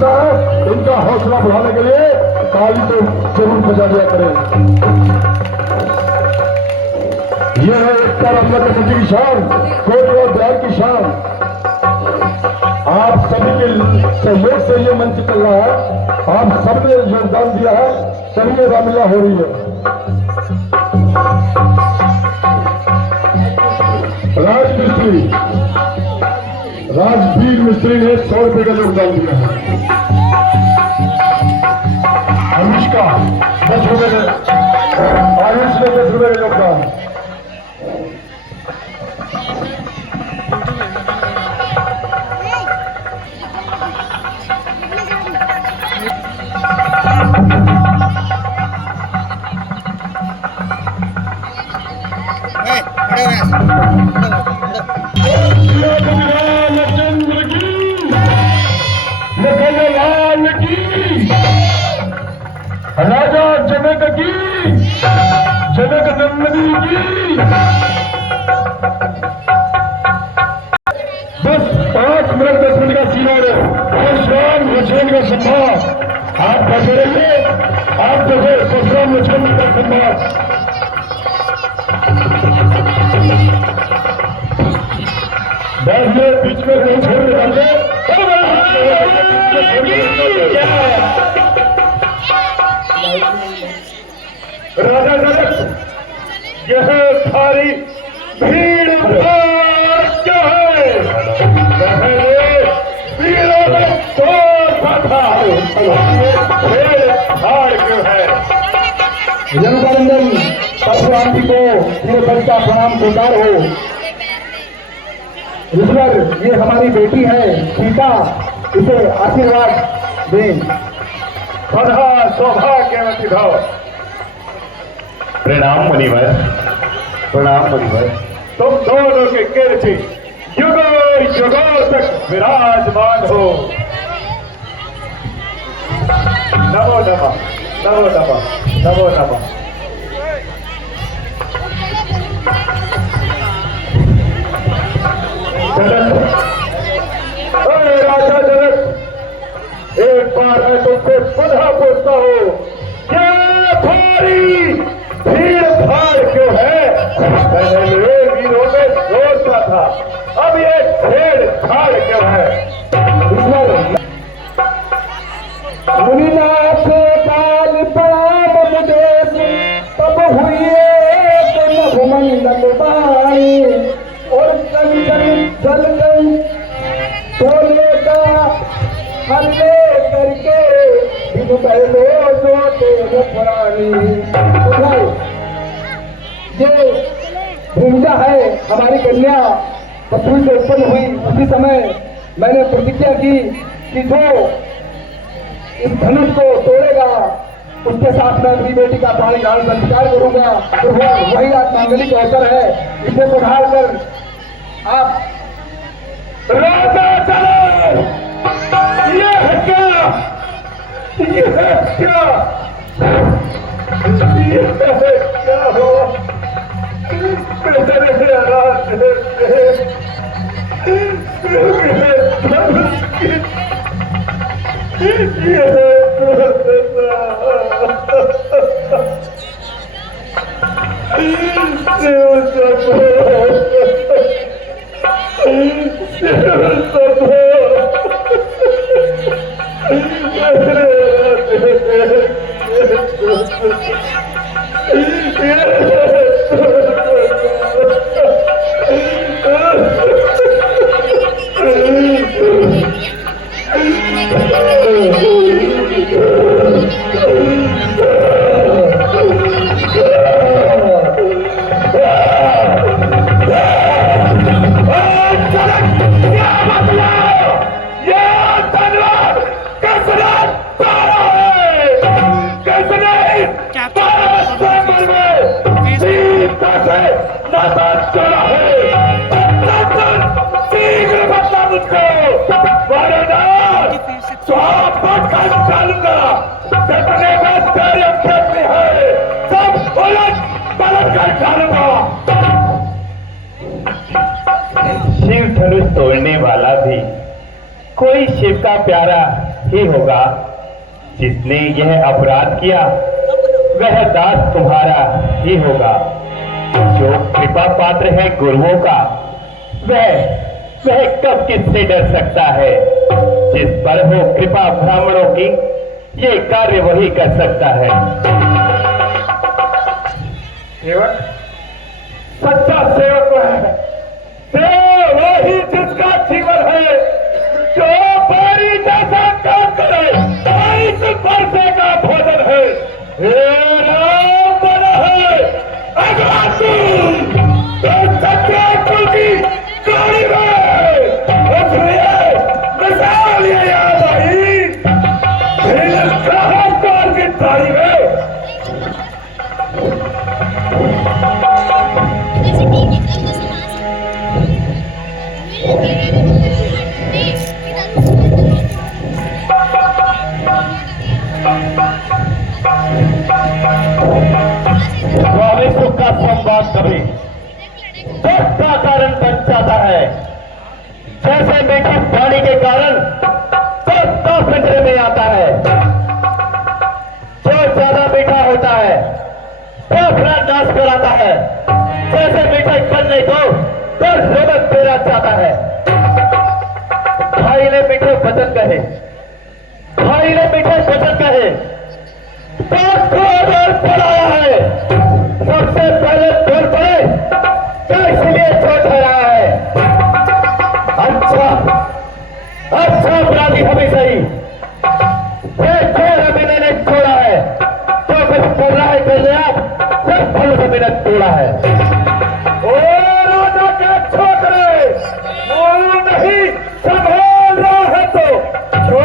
बनता है, इनका हौसला बढ़ाने के लिए ताली तो जरूर बजा दिया करें। यह है एकता रमला कमेटी की शान, कोट और बिहार की शान। आप सभी के सहयोग से ये मंच चल रहा है, आप सबने योगदान दिया है, सभी में रामलीला हो रही है। राजवीर मिस्त्री ने 100 रुपए का योगदान दिया है। अनुष्का 10 रुपए का, आयुष ने 10 रुपए का योगदान। चंद्र की लाल की, राजा जनक की, जनक नंदनी की। बस 5 मिनट 10 मिनट का सीमा है। परशुराम लक्ष्मण का संवाद, आप बैठे रहिए, आप देखे परशुराम लक्ष्मण का संवाद। बीच में कहीं छोड़ के राजा जनक, यह सारी भीड़ क्या है? भीड़ों में शोर था, क्यों है? जनतानंदन परशुराम जी को मेरे पद का प्रणाम स्वीकार हो। ईश्वर, ये हमारी बेटी है सीता, इसे आशीर्वाद दें। सदा सौभाग्यवती भव। प्रणाम मुनिवर, प्रणाम मुनिवर। तुम दोनों के कीर्ति युगों युगों तक विराजमान हो। नमो नमः, नमो नमः, नमो नमः। राजा जनक, एक बार मैं तुमसे पुनः पूछता हूँ, क्या भारी भीड़ भाड़ क्यों है? पहले वीरों में जोड़ता था, अब ये भीड़ भाड़ क्यों है? मुनिनाथ काल पड़ा देश, तब हुई मंडल बाई, और जल गई सोने का हल्ले करके बिन पहले जोते पुरानी। ये भूमिका है हमारी कन्या पृथ्वी से उत्पन्न हुई। उसी समय मैंने प्रतिज्ञा की कि जो इस धनुष को तोड़ेगा उसके साथ मैं अपनी बेटी का पानी डाल संस्कार करूंगा। तो वही आज मांगलिक अवसर है, इसे सुधार कर आप राजा चलो। ये है क्या? ये है क्या? ये है क्या हो? मेरे राज शिव धनुष तोड़ने वाला भी कोई शिव का प्यारा ही होगा। जिसने यह अपराध किया वह दास तुम्हारा ही होगा। जो कृपा पात्र है गुरुओं का वह कब किससे डर सकता है। जिस पर हो कृपा ब्राह्मणों की ये कार्य वही कर सकता है। सेवक, सच्चा सेवक वह है, देव वही जिसका जीवन है, जो बारी जैसा काम करे, इस वर्षे का भोजन है। हे राम बना है, अगला तुम तो सत्य कुल की गाड़ी में उसमें मिसाल ये याद आई, फिर कहां की तारी में स्वामी सुख का संवाद कभी दुख का कारण बन जाता है। जैसे मीठी पानी के कारण तो फिक्र में आता है। जो ज्यादा मीठा होता है वो अपना नाश कराता है। जैसे मीठे करने को तो नमक देना चाहता है। भाई ने मीठे वचन कहे, भाई ने मीठे वचन कहे तो पढ़ाया है। सबसे पहले बोल पड़े तो इसलिए छोड़ रहा है। अच्छा अपराधी हमेशा ही अभी मैंने छोड़ा है तो कुछ कर रहा है कर लिया सब फल से मैंने तोड़ा है। राजा के छोकरे बोल नहीं संभाल रहा है तो जो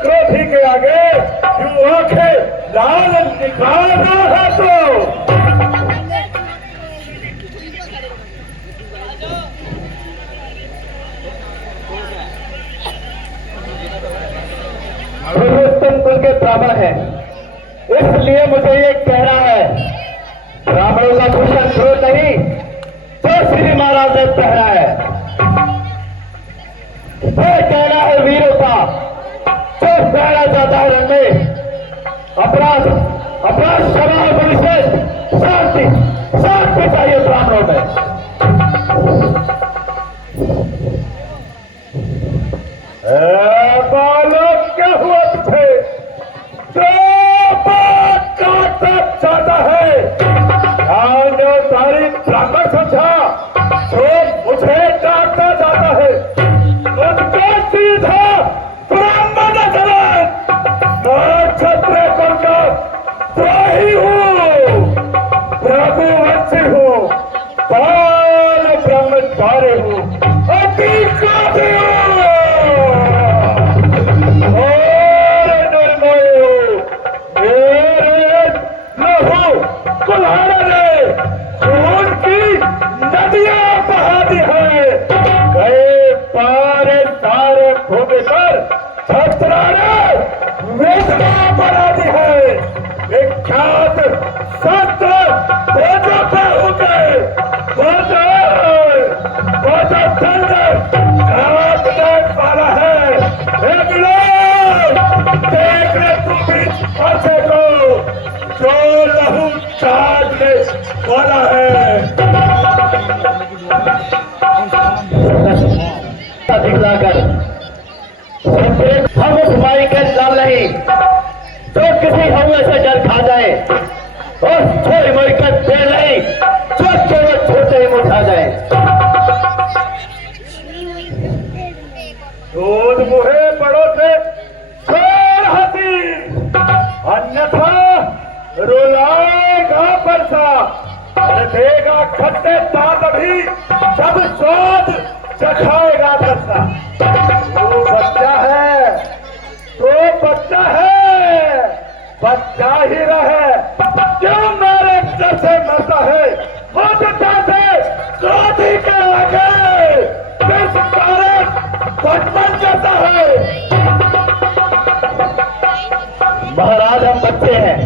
क्रोधी के आगे क्यों आंखें लाल निकाल रहा है तो पुरुषोत्तम कुल के ब्राह्मण है, इसलिए मुझे ये कहना है ब्राह्मणों का भूषण क्रोध नहीं तो श्री महाराज ने पहना है। ये कहना है वीरों का जो कहना जाता है रण में अपराध क्षमा और परिषद शांति चाहिए ब्राह्मणों में। बालक क्या हुआ तुझे जो बात काटना चाहता है तारी ब्राह्मण समझा जो मुझे काटना चाहता है मुझको सीधा ब्राह्मण चला क्षत्रिय कुल का द्रोही हूँ, रघुवंशी हूँ, बाल ब्रह्मचारी हूँ, अधिकारी हूँ और निर्मय हूँ। मेरे लहू कुल्हाड़े ने खून की नदियां बहा दी है। गए पारे सारे भूमि पर छत्रा ने वेदना बना दी है। विख्यात संत बोझों पे हो गए बोझो दंड काटने वाला है। एक लोग देख ले तू भी अच्छे को जो लहू चाटने वाला है। दिखलाकर हम उस माई के डर नहीं तो किसी हमले से डर खा जाए और छोटी मोटी कर पेड़ नहीं जो केवल छोटे ही उठा जाए। दूध मुहे बड़ों से छोड़ हसी अन्यथा रुलाएगा बरसा देगा खट्टे दांत भी सब स्वाद चखाएगा बरसा। तो बच्चा है तो बच्चा है बच्चा ही रहे क्यों मेरे डर से मरता है। बच्चा से क्रोधी के आगे किस कारण बचपन जाता है। महाराज हम बच्चे हैं,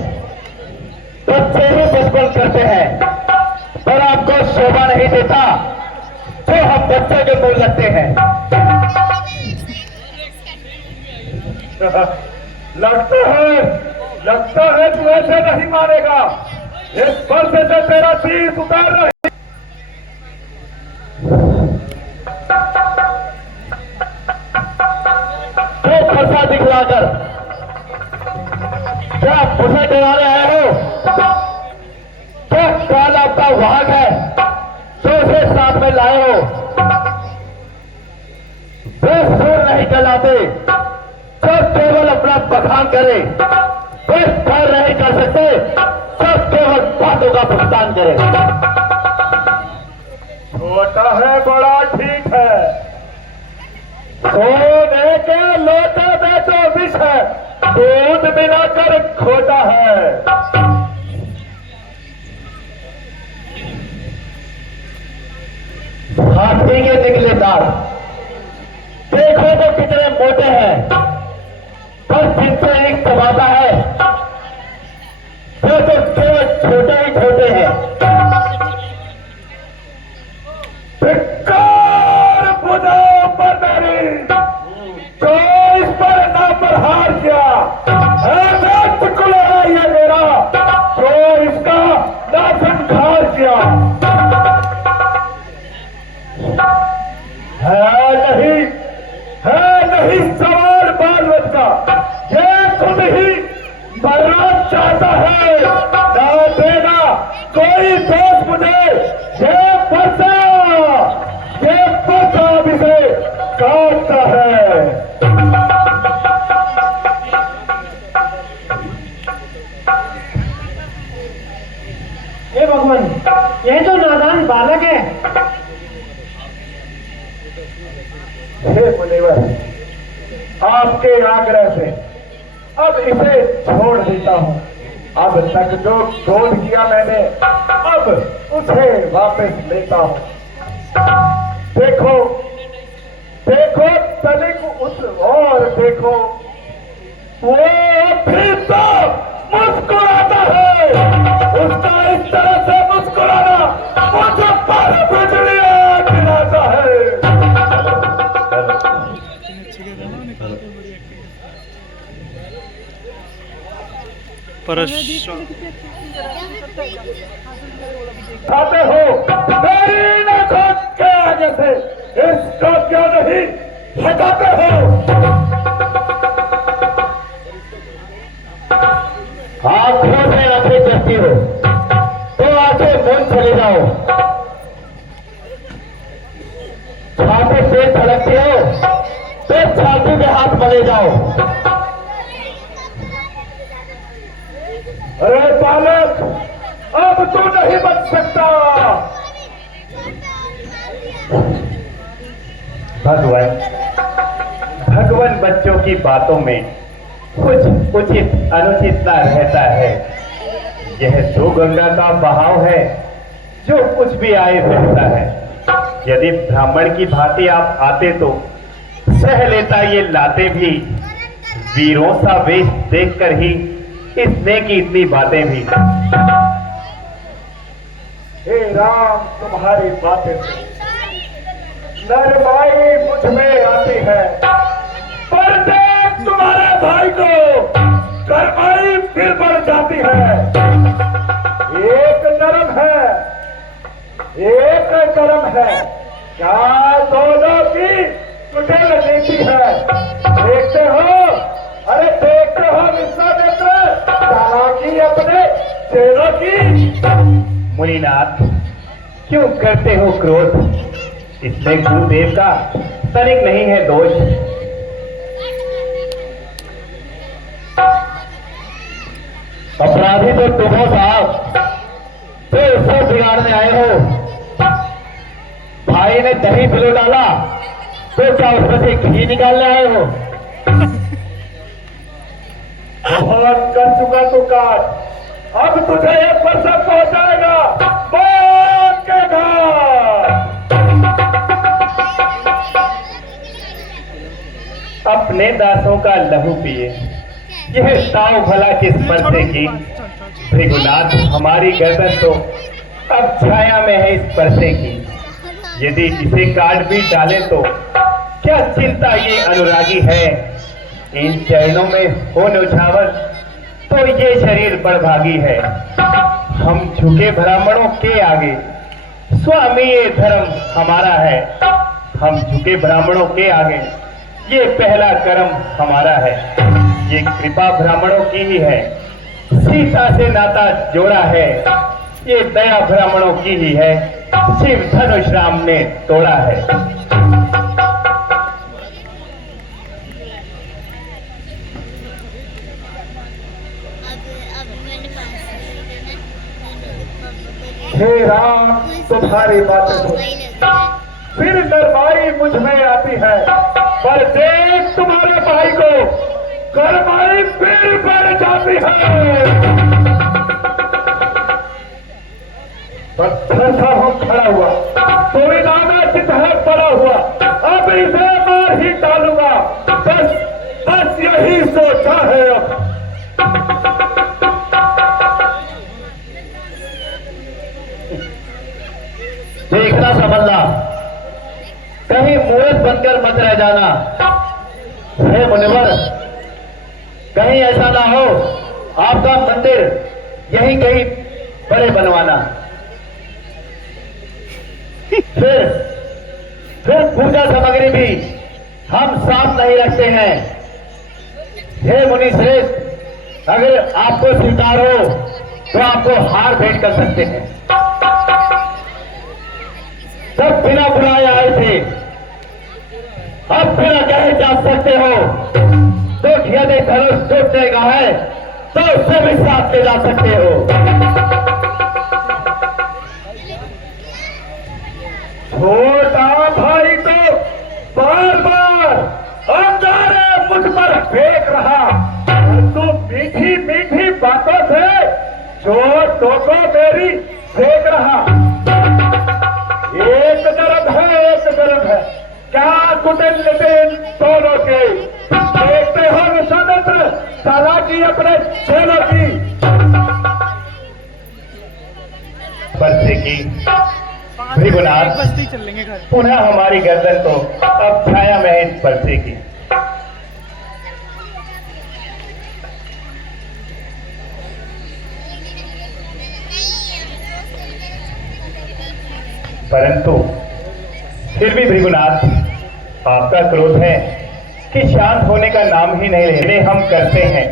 बच्चे ही बचपन करते हैं पर आपको शोभा नहीं देता तो हम बच्चे के बोल लगते हैं। लगता है तू ऐसे नहीं मारेगा। इस पर्दे से तेरा तीर उतार रही। तो फंसा दिखलाकर क्या मुझे डरा रहे हो? क्या काल आपका वाहक है तो उसे साथ में लाए हो? वे सुर नहीं कहलाते तो केवल अपना बखान करे, वे कर नहीं कर सकते तो केवल बातों का भुगतान करे। छोटा है बड़ा ठीक है, सोने के लोटे में जो विष है दूध मिलाकर खोटा है। हाथी के निकले दांत देखो तो कितने मोटे हैं, पर जिनसे एक दबाता है वो तो केवल छोटे ही छोटे हैं। धिक्कार बुझाओ पर मेरी, तो इस पर ना पर हार गया ऐसा टुकड़ा है ये मेरा, तो इसका नासन खार गया। है नहीं सवाल बाल बच्चा, ये तुम ही मरना चाहता है। ना देना कोई दोस्त मुझे, ये फंसा अभी से काटता है। हे भगवान, यह तो नादान बालक है। हे मुनिवर, आपके आग्रह से अब इसे छोड़ देता हूँ। अब तक जो क्रोध किया मैंने अब उसे वापस लेता हूँ। देखो देखो तनिक उस और देखो, वो भी तो मुस्कुराता है। उसका इस तरह से मुस्कुराना मुझे पर बिजलियां गिराता है। खाते हो मेरी आंखों के आगे से, इसको क्यों नहीं हटाते हो? आंखों में आंखें करती हो तो आंखें बंद चले जाओ। छाती से धड़कते हो तो छाती में हाथ मले जाओ। अरे बालक, अब तू नहीं बच सकता। भगवान बच्चों की बातों में कुछ उचित अनुचित ना रहता है। यह दो गंगा का बहाव है, जो कुछ भी आए बहता है। यदि ब्राह्मण की भांति आप आते तो सह लेता ये लाते भी। वीरों सा वेश देखकर ही इसने की इतनी बातें भी। हे राम, तुम्हारी बातें नरमाई मुझ में आती है, पर देख तुम्हारे भाई को करमाई फिर बढ़ जाती है। एक नरम है एक गरम है, क्या दोनों की कुटिल नीति है। देखते हो, अरे देखते हो निस्सा नेत्र चालाकी अपने चेहरों की। मुनिनाथ, क्यों करते हो क्रोध? इसमें गुरुदेव का तनिक नहीं है दोष। अपराधी तो तुम हो साहब, तो उसको बिगाड़ने आए हो। भाई ने दही पिलो डाला तो क्या उसमें से घी निकालने आए हो? बहुत कर चुका तू काट, अब तुझे एक फरसा पहुंचाएगा मौत के घाट। अपने दासों का लहू पिए, यह ताव भला किस परसे की। भृगुनाथ, हमारी गर्दन तो अब छाया में है इस परसे की। यदि इसे काट भी डाले तो क्या चिंता ये अनुरागी है। इन चरणों में हो न्यौछावर तो ये शरीर बड़भागी है। हम झुके ब्राह्मणों के आगे, स्वामी ये धर्म हमारा है। हम झुके ब्राह्मणों के आगे, ये पहला कर्म हमारा है। ये कृपा ब्राह्मणों की ही है, सीता से नाता जोड़ा है। ये दया ब्राह्मणों की ही है, शिव धनुष राम ने तोड़ा है। हे राम तुम्हारी बातें सुन, फिर करमाई मुझ में आती है, पर देख तुम्हारे भाई को करमाई फिर बढ़ जाती है। पत्थर सा हो खड़ा हुआ, कोई नाना चितहर पड़ा हुआ, अब इसे मार ही डालूंगा। बस बस यही सोचा है अब। देखना समझना, कहीं मूर्ख बनकर मत रह जाना। हे मुनिवर, कहीं ऐसा ना हो आपका मंदिर यहीं कहीं बड़े बनवाना। फिर पूजा सामग्री भी हम साफ नहीं रखते हैं। हे मुनि श्रेष्ठ, अगर आपको स्वीकार हो तो आपको हार भेंट कर सकते हैं। सब बिना बुलाए आए थे, अब बिना कहे जा सकते हो। तो यदि धनुष टूट जाएगा है तो उससे भी साथ ले जा सकते हो। छोटा भाई तो बार बार अंगारे मुझ पर फेंक रहा, तू मीठी मीठी बातों से चोट को मेरी फेंक रहा। एक तरफ है क्या कुटिल इन दोनों के, देखते हो विषादत्र चालाकी अपने चेलों की। बस्ती की भृगुनाथ पुनः हमारी गर्दन को अब छाया में ही स्पर्शेगी। परंतु फिर भी भृगुनाथ, आपका क्रोध है कि शांत होने का नाम ही नहीं लेने हम करते हैं,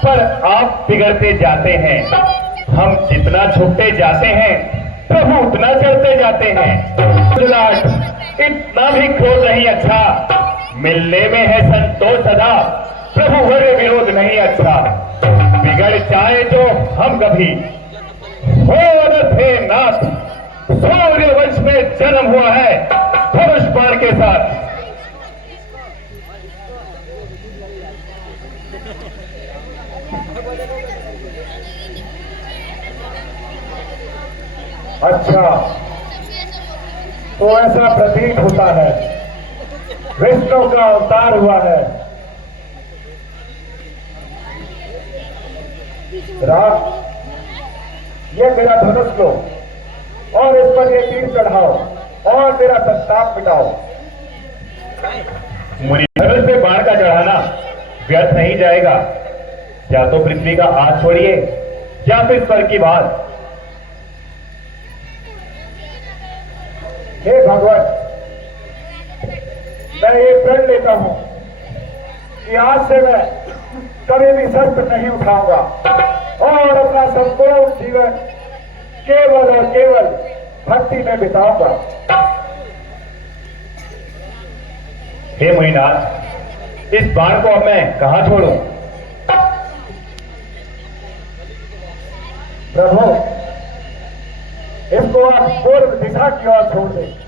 पर आप बिगड़ते जाते हैं। हम जितना झुकते जाते हैं प्रभु उतना चलते जाते हैं। जुलाट, इतना भी क्रोध नहीं अच्छा, मिलने में है संतोष सदा, प्रभु हरे विरोध नहीं अच्छा। बिगड़ जाए जो हम कभी हो थे नाथ, सूर्य वंश में जन्म हुआ है धनुष बाण के साथ। अच्छा, तो ऐसा प्रतीत होता है विष्णु का अवतार हुआ है। राम, ये मेरा धनुष लो और इस पर ये तीर चढ़ाओ और मेरा संताप मिटाओ। मुनि, धनुष पे बाण का चढ़ाना व्यर्थ नहीं जाएगा। या तो पृथ्वी का हाथ छोड़िए या फिर स्वर की बात। हे भगवान, मैं ये प्रण लेता हूं कि आज से मैं कभी भी शस्त्र नहीं उठाऊंगा और अपना संपूर्ण जीवन केवल और केवल भक्ति में बिताऊंगा। हे मुनिनाथ, इस बाण को अब मैं कहां छोड़ूं? प्रभु, इसको आप पूर्व दिशा की ओर छोड़ दें।